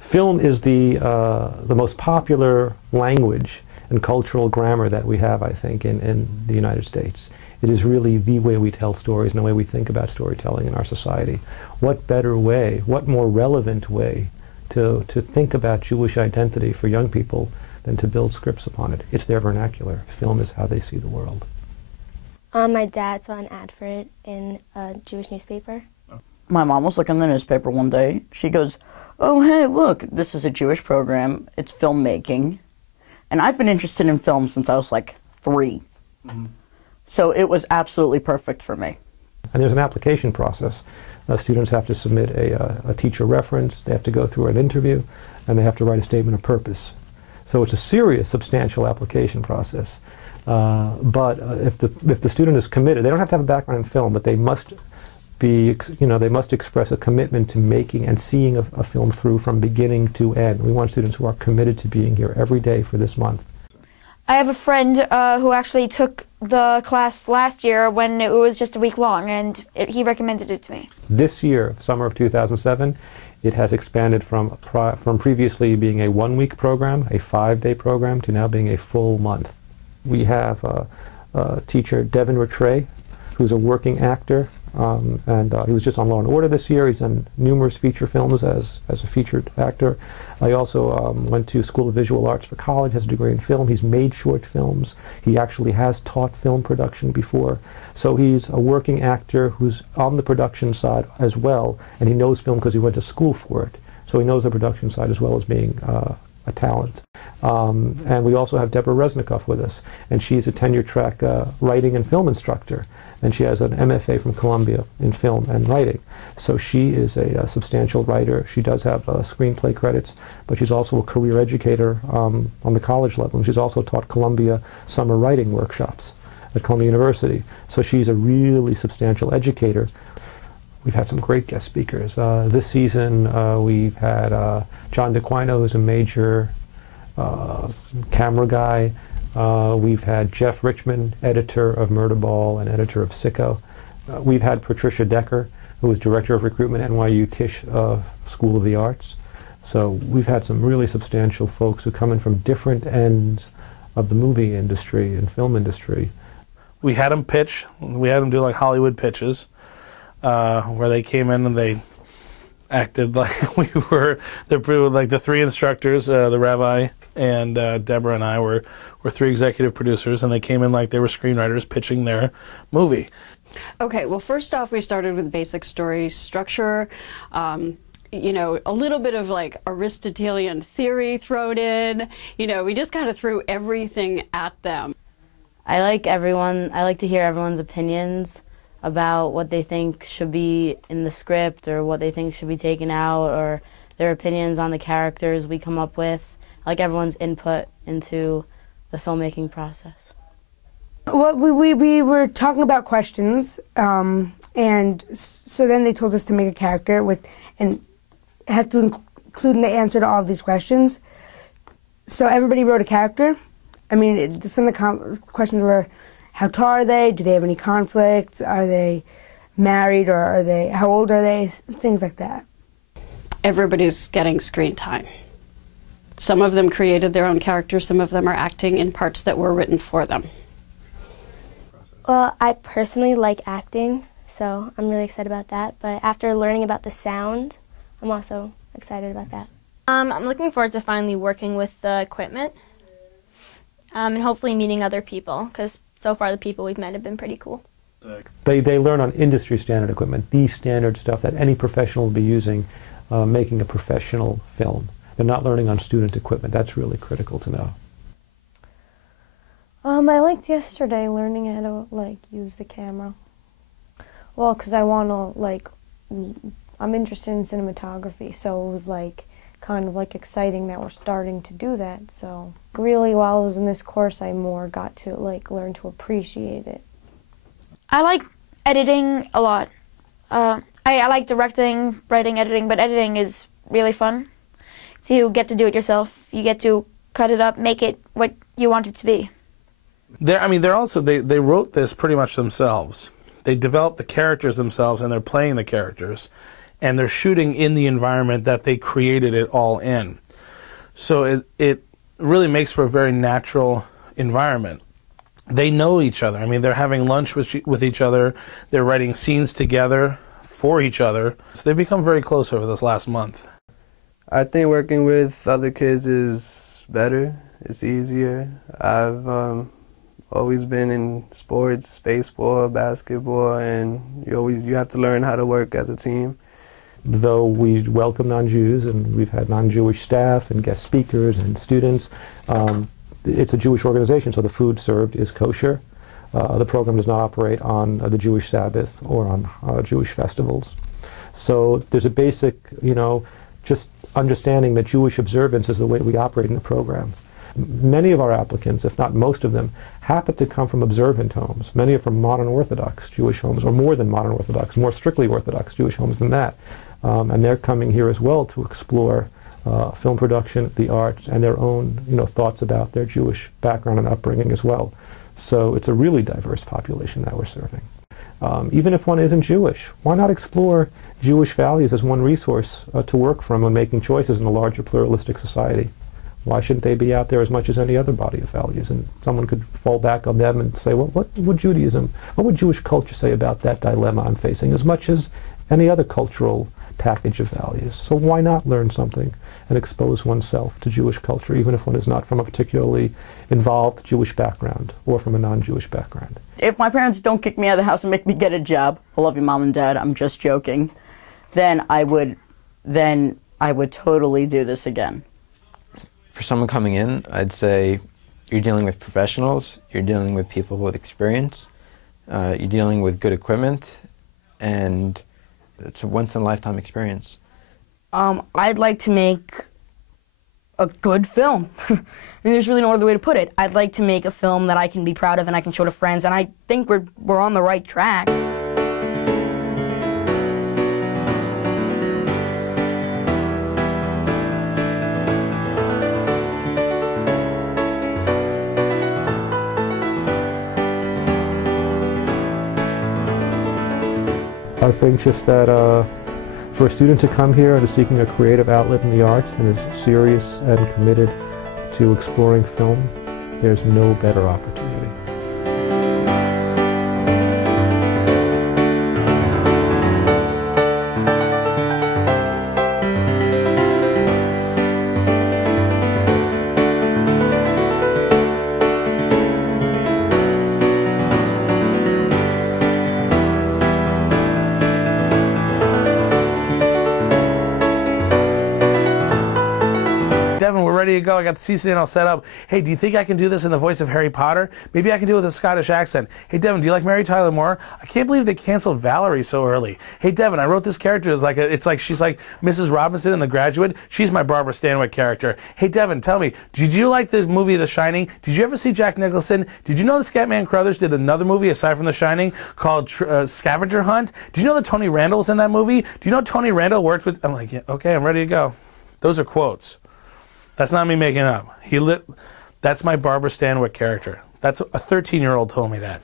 Film is the most popular language and cultural grammar that we have, I think, in the United States. It is really the way we tell stories and the way we think about storytelling in our society. What better way, what more relevant way to think about Jewish identity for young people than to build scripts upon it? It's their vernacular. Film is how they see the world. My dad saw an ad for it in a Jewish newspaper. My mom was looking in the newspaper one day. She goes, "Oh, hey, look, this is a Jewish program. It's filmmaking." And I've been interested in film since I was like 3. Mm-hmm. So it was absolutely perfect for me. And there's an application process. Students have to submit a teacher reference, they have to go through an interview, and they have to write a statement of purpose. So it's a serious, substantial application process. But if the student is committed, they don't have to have a background in film, but they must be, they must express a commitment to making and seeing a film through from beginning to end. We want students who are committed to being here every day for this month. I have a friend who actually took the class last year when it was just a week long, and he recommended it to me. This year, summer of 2007, it has expanded from previously being a 1-week program, a 5-day program, to now being a full month. We have teacher Devin Rattray, who's a working actor, and he was just on Law & Order this year. He's done numerous feature films as a featured actor. He also went to School of Visual Arts for college, has a degree in film. He's made short films. He actually has taught film production before. So he's a working actor who's on the production side as well, and he knows film because he went to school for it. So he knows the production side as well as being a talent. And we also have Deborah Resnikoff with us, and she's a tenure-track writing and film instructor, and she has an MFA from Columbia in film and writing. So she is a substantial writer. She does have screenplay credits, but she's also a career educator on the college level, and she's also taught Columbia summer writing workshops at Columbia University. So she's a really substantial educator. We've had some great guest speakers. This season we've had John DeQuino, who's a major camera guy. We've had Jeff Richmond, editor of Murder Ball and editor of Sicko. We've had Patricia Decker, who is director of recruitment at NYU Tisch School of the Arts. So we've had some really substantial folks who come in from different ends of the movie industry and film industry. We had them pitch. We had them do like Hollywood pitches, where they came in and they acted like we were like the 3 instructors, the rabbi and Deborah and I were 3 executive producers, and they came in like they were screenwriters pitching their movie. Okay, well, first off, we started with basic story structure, you know, a little bit of like Aristotelian theory thrown in. You know, we just kind of threw everything at them. I like to hear everyone's opinions about what they think should be in the script or what they think should be taken out, or their opinions on the characters we come up with. I like everyone's input into the filmmaking process. Well, we were talking about questions, and so then they told us to make a character and it has to include the answer to all of these questions. So everybody wrote a character. I mean, some of the questions were, how tall are they? Do they have any conflicts? Are they married, or how old are they? Things like that. Everybody's getting screen time. Some of them created their own characters. Some of them are acting in parts that were written for them. Well, I personally like acting, so I'm really excited about that. But after learning about the sound, I'm also excited about that. I'm looking forward to finally working with the equipment and hopefully meeting other people, because so far the people we've met have been pretty cool. They learn on industry standard equipment, the standard stuff that any professional will be using making a professional film. They're not learning on student equipment. That's really critical to know. I liked yesterday learning how to use the camera. Well, because I'm interested in cinematography, so it was kind of exciting that we're starting to do that. So really, while I was in this course, I more got to learn to appreciate it. I like editing a lot. I like directing, writing, editing, but editing is really fun. So you get to do it yourself. You get to cut it up, make it what you want it to be. They wrote this pretty much themselves. They developed the characters themselves, and they're playing the characters. and they're shooting in the environment that they created it all in. So it really makes for a very natural environment. They know each other. I mean, they're having lunch with each other. They're writing scenes together for each other. So they've become very close over this last month. I think working with other kids is better. It's easier. I've always been in sports, baseball, basketball, and you have to learn how to work as a team. Though we welcome non-Jews, and we've had non-Jewish staff and guest speakers and students, it's a Jewish organization, so the food served is kosher. The program does not operate on the Jewish Sabbath or on Jewish festivals. So there's a basic, just understanding that Jewish observance is the way we operate in the program. Many of our applicants, if not most of them, happen to come from observant homes. Many are from modern Orthodox Jewish homes, or more than modern Orthodox, more strictly Orthodox Jewish homes than that. And they're coming here as well to explore film production, the arts, and their own thoughts about their Jewish background and upbringing as well. So it's a really diverse population that we're serving. Even if one isn't Jewish, why not explore Jewish values as one resource to work from when making choices in a larger pluralistic society? Why shouldn't they be out there as much as any other body of values? And someone could fall back on them and say, well, what would Judaism, what would Jewish culture say about that dilemma I'm facing, as much as any other cultural package of values? So why not learn something and expose oneself to Jewish culture, even if one is not from a particularly involved Jewish background or from a non-Jewish background? If my parents don't kick me out of the house and make me get a job, I love you, Mom and Dad, I'm just joking, then I would totally do this again. For someone coming in, I'd say you're dealing with professionals, you're dealing with people with experience, you're dealing with good equipment, and it's a once-in-a-lifetime experience. I'd like to make a good film. I mean, there's really no other way to put it. I'd like to make a film that I can be proud of and I can show to friends, and I think we're on the right track. I think just that for a student to come here and is seeking a creative outlet in the arts and is serious and committed to exploring film, there's no better opportunity. Devin, we're ready to go. I got the C-stand all set up. Hey, do you think I can do this in the voice of Harry Potter? Maybe I can do it with a Scottish accent. Hey, Devin, do you like Mary Tyler Moore? I can't believe they canceled Valerie so early. Hey, Devin, I wrote this character. It's like she's like Mrs. Robinson in The Graduate. She's my Barbara Stanwyck character. Hey, Devin, tell me, did you like the movie The Shining? Did you ever see Jack Nicholson? Did you know the Scatman Crothers did another movie aside from The Shining called Scavenger Hunt? Do you know that Tony Randall was in that movie? Do you know Tony Randall worked with... I'm like, yeah, okay, I'm ready to go. Those are quotes. That's not me making up. That's my Barbara Stanwyck character. That's a 13-year-old told me that.